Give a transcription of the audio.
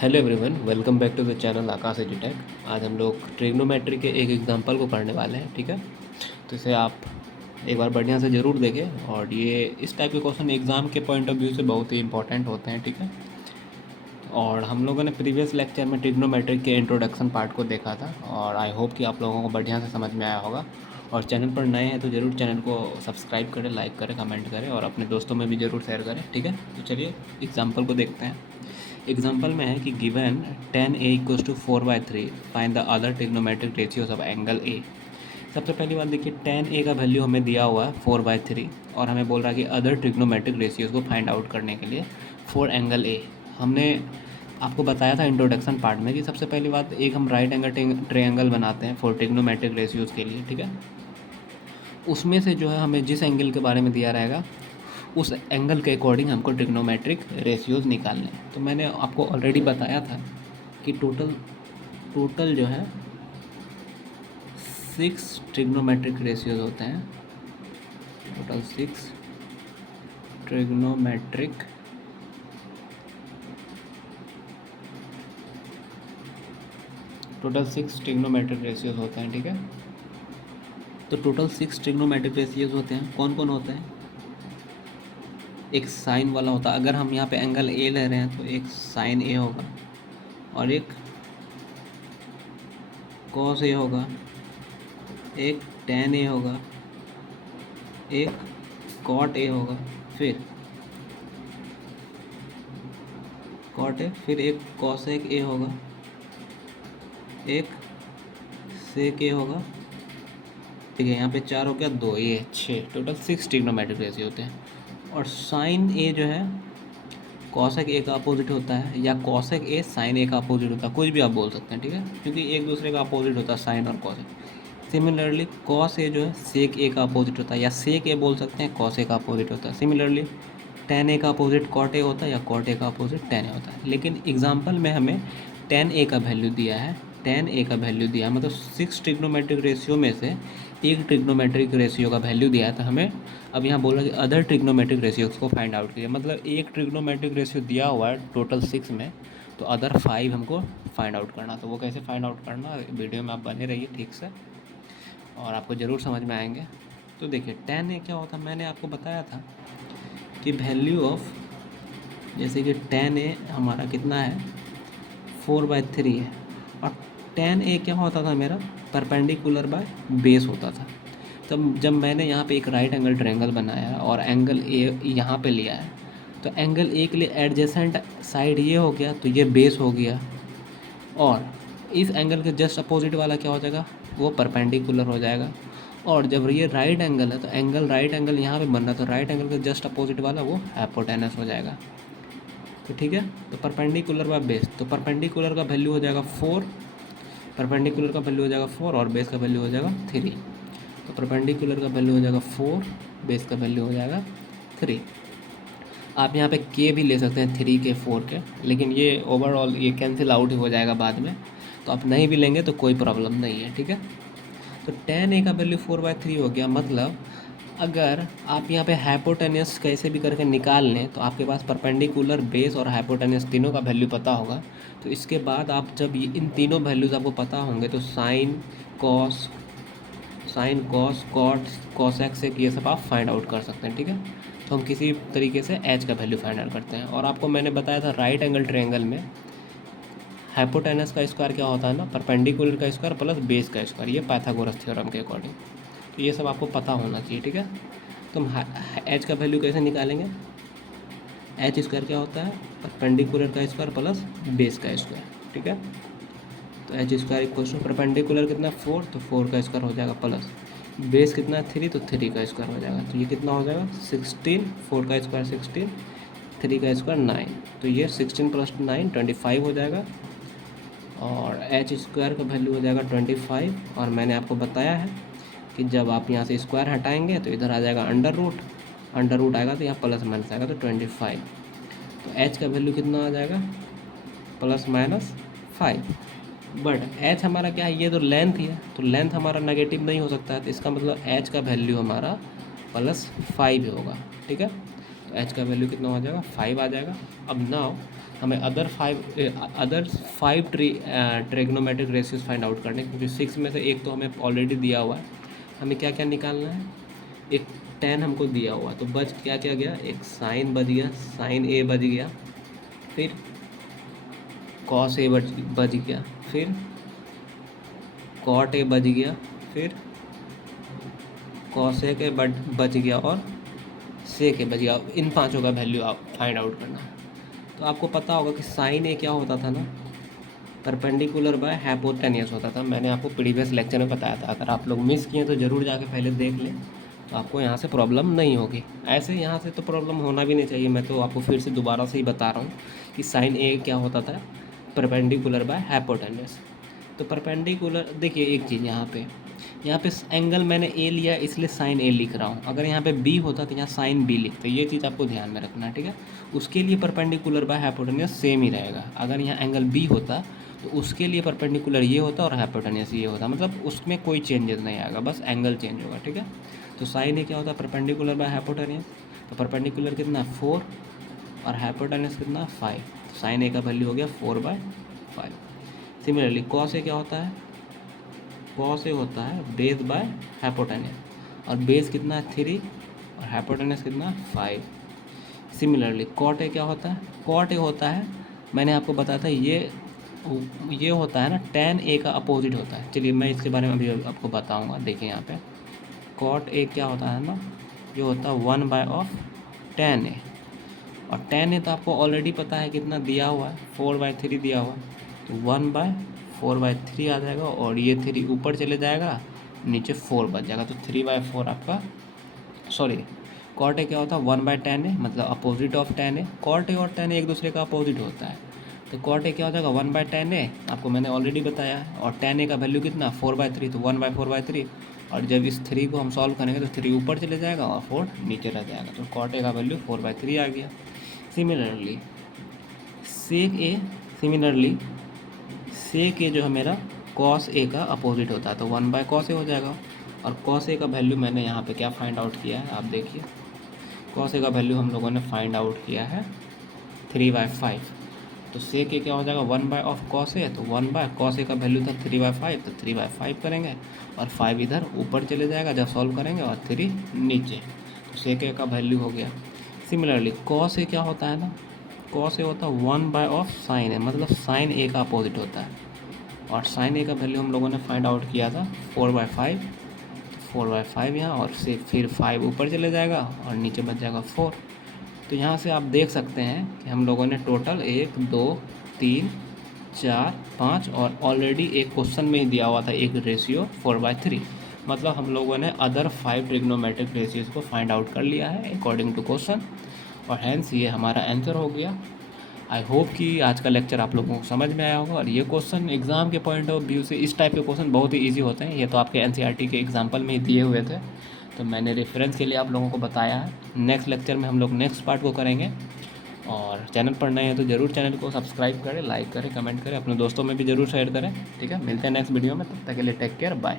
Hello everyone, welcome back to the channel Aakash एजुटेक। आज हम लोग ट्रिग्नोमेट्री के एक एग्जांपल को पढ़ने वाले हैं। ठीक है, तो इसे आप एक बार बढ़िया से ज़रूर देखें। और ये इस टाइप के क्वेश्चन एग्ज़ाम के पॉइंट ऑफ व्यू से बहुत ही इंपॉर्टेंट होते हैं। ठीक है, और हम लोगों ने प्रीवियस लेक्चर में ट्रिग्नोमेट्री के इंट्रोडक्शन पार्ट को देखा था और आई होप कि आप लोगों को बढ़िया से समझ में आया होगा। और चैनल पर नए हैं तो ज़रूर चैनल को सब्सक्राइब करें, लाइक करें, कमेंट करें और अपने दोस्तों में भी ज़रूर शेयर करें। ठीक है, तो चलिए एग्जाम्पल को देखते हैं। एग्जाम्पल में है कि given tan a equals to 4/3 find the other trigonometric ratios of angle A. सबसे पहली बात देखिए, tan a का वैल्यू हमें दिया हुआ है 4/3 और हमें बोल रहा है कि अदर ट्रिग्नोमेट्रिक रेशियोज को फाइंड आउट करने के लिए फॉर एंगल ए। हमने आपको बताया था इंट्रोडक्शन पार्ट में कि सबसे पहली बात, एक हम राइट एंगल ट्रायंगल बनाते हैं फॉर ट्रिग्नोमेट्रिक रेशियोज के लिए। ठीक है, उसमें से जो है हमें जिस एंगल के बारे में दिया रहेगा उस एंगल के अकॉर्डिंग हमको ट्रिग्नोमेट्रिक रेशियोज निकालने हैं। तो मैंने आपको ऑलरेडी बताया था कि टोटल जो है 6 ट्रिग्नोमेट्रिक रेशियोज होते हैं। टोटल 6 ट्रिग्नोमेट्रिक रेशियोज होते हैं। ठीक है, तो टोटल 6 ट्रिग्नोमेट्रिक रेशियोज होते हैं। कौन कौन होते हैं? एक साइन वाला होता है, अगर हम यहाँ पे एंगल ए ले रहे हैं तो एक साइन ए होगा और एक कॉस ए होगा, एक टैन ए होगा, एक कॉट ए होगा, फिर कॉट ए, फिर एक कॉसेक ए होगा, एक सेक ए होगा। ठीक है, यहाँ पे 4 हो गया, 2 ये 6, टोटल 6 ट्रिग्नोमेट्रिक रेशियो होते हैं। और साइन ए जो है कॉसेक ए का अपोजिट होता है या कॉसेक ए साइन ए का अपोजिट होता है, कुछ भी आप बोल सकते हैं। ठीक है, क्योंकि एक दूसरे का अपोजिट होता है साइन और कॉसेक। सिमिलरली कॉस ए जो है सेक ए का अपोजिट होता है या सेक ए बोल सकते हैं, कॉस ए का अपोजिट होता है। सिमिलरली टेन ए का अपोजिट कॉट ए होता है या कॉट ए का अपोजिट टेन ए होता है। लेकिन एग्जाम्पल में हमें टेन ए का वैल्यू दिया है, टेन ए का वैल्यू दिया है, मतलब 6 ट्रिग्नोमेट्रिक रेशियो में से एक ट्रिग्नोमेट्रिक रेशियो का वैल्यू दिया है। तो हमें अब यहाँ बोला कि अदर ट्रिग्नोमेट्रिक रेशियोज को फाइंड आउट कीजिए। मतलब एक ट्रिग्नोमेट्रिक रेशियो दिया हुआ है टोटल 6 में, तो अदर 5 हमको फाइंड आउट करना। तो वो कैसे फाइंड आउट करना, वीडियो में आप बने रहिए ठीक से और आपको ज़रूर समझ में आएंगे। तो देखिए टेन ए क्या होता है, मैंने आपको बताया था कि वैल्यू ऑफ, जैसे कि टेन ए हमारा कितना है 4/3 है और टेन ए क्या होता था मेरा परपेंडिकुलर बाय बेस होता था। तब जब मैंने यहाँ पे एक राइट एंगल ट्रायंगल बनाया और एंगल ए यहाँ पे लिया है, तो एंगल ए के लिए एडजेसेंट साइड ये हो गया, तो ये बेस हो गया। और इस एंगल के जस्ट अपोजिट वाला क्या हो जाएगा, वो परपेंडिकुलर हो जाएगा। और जब ये राइट एंगल है तो एंगल राइट एंगल यहाँ पे बन रहा है, तो राइट एंगल के जस्ट अपोजिट वाला वो हाइपोटेनस हो जाएगा। तो ठीक है, तो परपेंडिकुलर बाय बेस, तो परपेंडिकुलर का वैल्यू हो जाएगा 4, परपेंडिकुलर का वैल्यू हो जाएगा 4 और बेस का वैल्यू हो जाएगा 3। तो परपेंडिकुलर का वैल्यू हो जाएगा 4, बेस का वैल्यू हो जाएगा 3। आप यहाँ पे के भी ले सकते हैं 3 के 4 के, लेकिन ये ओवरऑल ये कैंसिल आउट ही हो जाएगा बाद में, तो आप नहीं भी लेंगे तो कोई प्रॉब्लम नहीं है। ठीक है, तो टेन ए का वैल्यू 4/3 हो गया। मतलब अगर आप यहाँ पे हाइपोटेनस कैसे भी करके निकाल लें तो आपके पास परपेंडिकुलर, बेस और हाइपोटेनस तीनों का वैल्यू पता होगा। तो इसके बाद आप जब इन तीनों वैल्यूज़ आपको पता होंगे तो साइन कॉस, कॉट, कॉसेक से ये सब आप फाइंड आउट कर सकते हैं। ठीक है, तो हम किसी तरीके से एच का वैल्यू फाइंड आउट करते हैं। और आपको मैंने बताया था राइट एंगल ट्रायंगल में हाइपोटेनस का स्क्वायर क्या होता है ना, परपेंडिकुलर का स्क्वायर प्लस बेस का स्क्वायर, ये पाइथागोरस थ्योरम के अकॉर्डिंग। तो ये सब आपको पता होना चाहिए। ठीक है, तो हम एच का वैल्यू कैसे निकालेंगे, एच स्क्वायर क्या होता है, परपेंडिकुलर का स्क्वायर प्लस बेस का स्क्वायर। ठीक है, तो H square equal to perpendicular कितना 4, तो 4 का स्क्वायर हो जाएगा, प्लस बेस कितना 3, तो 3 का स्क्वायर हो जाएगा। तो ये कितना हो जाएगा 16, 4 का स्क्वायर 16, 3 का स्क्वायर 9, तो ये 16 + 9 25 हो जाएगा। और एच स्क्वायर का वैल्यू हो जाएगा 25। और मैंने आपको बताया है कि जब आप यहाँ से स्क्वायर हटाएंगे तो इधर आ जाएगा अंडर रूट आएगा तो यहाँ प्लस माइनस आएगा, तो 25। तो एच का वैल्यू कितना आ जाएगा ±5। बट एच हमारा क्या है, ये तो लेंथ ही है, तो लेंथ हमारा नेगेटिव नहीं हो सकता है, तो इसका मतलब एच का वैल्यू हमारा +5 होगा। ठीक है, तो एच का वैल्यू कितना हो जाएगा 5 आ जाएगा। अब नाउ हमें other 5 trigonometric ratios find out करने, क्योंकि 6 में से एक तो हमें ऑलरेडी दिया हुआ है। हमें क्या क्या निकालना है, एक tan हमको दिया हुआ, तो बच क्या क्या गया, एक साइन बच गया, साइन ए बच गया, फिर कॉस ए बच गया, फिर कॉट ए बच गया, फिर कॉसेक ए बच गया, और सेक ए बच गया। इन पांचों का वैल्यू आप फाइंड आउट करना है। तो आपको पता होगा कि साइन ए क्या होता था ना, परपेंडिकुलर बाय हाइपोटेन्यूस होता था। मैंने आपको प्रीवियस लेक्चर में बताया था, अगर आप लोग मिस किए तो ज़रूर जाके पहले देख लें, तो आपको यहाँ से प्रॉब्लम नहीं होगी। ऐसे यहाँ से तो प्रॉब्लम होना भी नहीं चाहिए। मैं तो आपको फिर से दोबारा से ही बता रहा हूँ कि साइन ए क्या होता था, परपेंडिकुलर बाय हाइपोटेन्यूस। तो परपेंडिकुलर, देखिए एक चीज़ यहाँ पे एंगल मैंने ए लिया इसलिए साइन ए लिख रहा हूँ। अगर यहाँ पे बी होता तो यहाँ साइन बी लिखते। ये चीज़ आपको ध्यान में रखना है, ठीक है। उसके लिए परपेंडिकुलर बाय हाइपोटेन्यूस सेम ही रहेगा। अगर यहाँ एंगल बी होता तो उसके लिए परपेंडिकुलर ये होता और हाइपोटेन्यूस ये होता, मतलब उसमें कोई चेंजेस नहीं आएगा, बस एंगल चेंज होगा, ठीक है। तो साइन ए क्या होता है, परपेंडिकुलर बाय हाइपोटेन्यूस। तो परपेंडिकुलर कितना 4 और हाइपोटेन्यूस कितना 5। तो साइन ए का वैल्यू हो गया 4/5। सिमिलरली कॉस ए क्या होता है, कॉस ए होता है बेस बाय हाइपोटेन्यूस, और बेस कितना है 3 और हाइपोटेन्यूस कितना 5। सिमिलरली कॉट ए क्या होता है, कॉट ए होता है, मैंने आपको बताया था ये होता है ना tan ए का अपोजिट होता है। चलिए मैं इसके बारे में अभी आपको बताऊंगा। देखिए यहाँ पे कॉट ए क्या होता है ना, ये होता है 1/tan ए, और tan ए तो आपको ऑलरेडी पता है कितना दिया हुआ है, 4/3 दिया हुआ है, तो 1/4/3 आ जाएगा, और ये 3 ऊपर चले जाएगा, नीचे 4 बच जाएगा, तो 3/4 आपका, सॉरी कॉट ए क्या होता है 1/tan ए, मतलब opposite of tan A. Cot A और tan ए एक दूसरे का अपोजिट होता है, तो कॉट ए क्या हो जाएगा 1/tan ए, आपको मैंने ऑलरेडी बताया है, और tan ए का वैल्यू कितना 4/3, तो 1/4/3, और जब इस 3 को हम सॉल्व करेंगे तो 3 ऊपर चले जाएगा और 4 नीचे रह जाएगा, तो कॉट ए का वैल्यू 4/3 आ गया। सिमिलरली सेक ए जो है मेरा कॉस ए का अपोजिट होता है, तो 1/cos ए हो जाएगा। और कॉस ए का वैल्यू मैंने यहाँ पे क्या फाइंड आउट किया है, आप देखिए कॉस ए का वैल्यू हम लोगों ने फाइंड आउट किया है 3/5। तो सेक ए क्या हो जाएगा 1/cos ए, तो 1/cos ए का वैल्यू था 3/5, तो 3/5 करेंगे, और 5 इधर ऊपर चले जाएगा जब सॉल्व करेंगे, और 3 नीचे, तो सेक ए का वैल्यू हो गया। सिमिलरली कॉस ए क्या होता है ना, कॉस ए होता है 1/sin ए, मतलब साइन ए का अपोजिट होता है, और साइन ए का वैल्यू हम लोगों ने फाइंड आउट किया था 4/5, 4/5 यहाँ, और से फिर 5 ऊपर चले जाएगा और नीचे बच जाएगा 4। तो यहाँ से आप देख सकते हैं कि हम लोगों ने टोटल 1 2 3 4 5, और ऑलरेडी एक क्वेश्चन में ही दिया हुआ था एक रेशियो 4/3, मतलब हम लोगों ने अदर 5 ट्रिग्नोमेट्रिक रेशियोज को फाइंड आउट कर लिया है अकॉर्डिंग टू क्वेश्चन, और हैंस ये हमारा आंसर हो गया। आई होप कि आज का लेक्चर आप लोगों को समझ में आया होगा, और ये क्वेश्चन एग्ज़ाम के पॉइंट ऑफ व्यू से इस टाइप के क्वेश्चन बहुत ही इजी होते हैं। ये तो आपके एनसीईआरटी के एग्जाम्पल में ही दिए हुए थे, तो मैंने रेफरेंस के लिए आप लोगों को बताया है। नेक्स्ट लेक्चर में हम लोग नेक्स्ट पार्ट को करेंगे, और चैनल पर नए हैं तो ज़रूर चैनल को सब्सक्राइब करें, लाइक करें, कमेंट करें, अपने दोस्तों में भी ज़रूर शेयर करें, ठीक है। मिलते हैं नेक्स्ट वीडियो में, तब तक के लिए टेक केयर, बाय।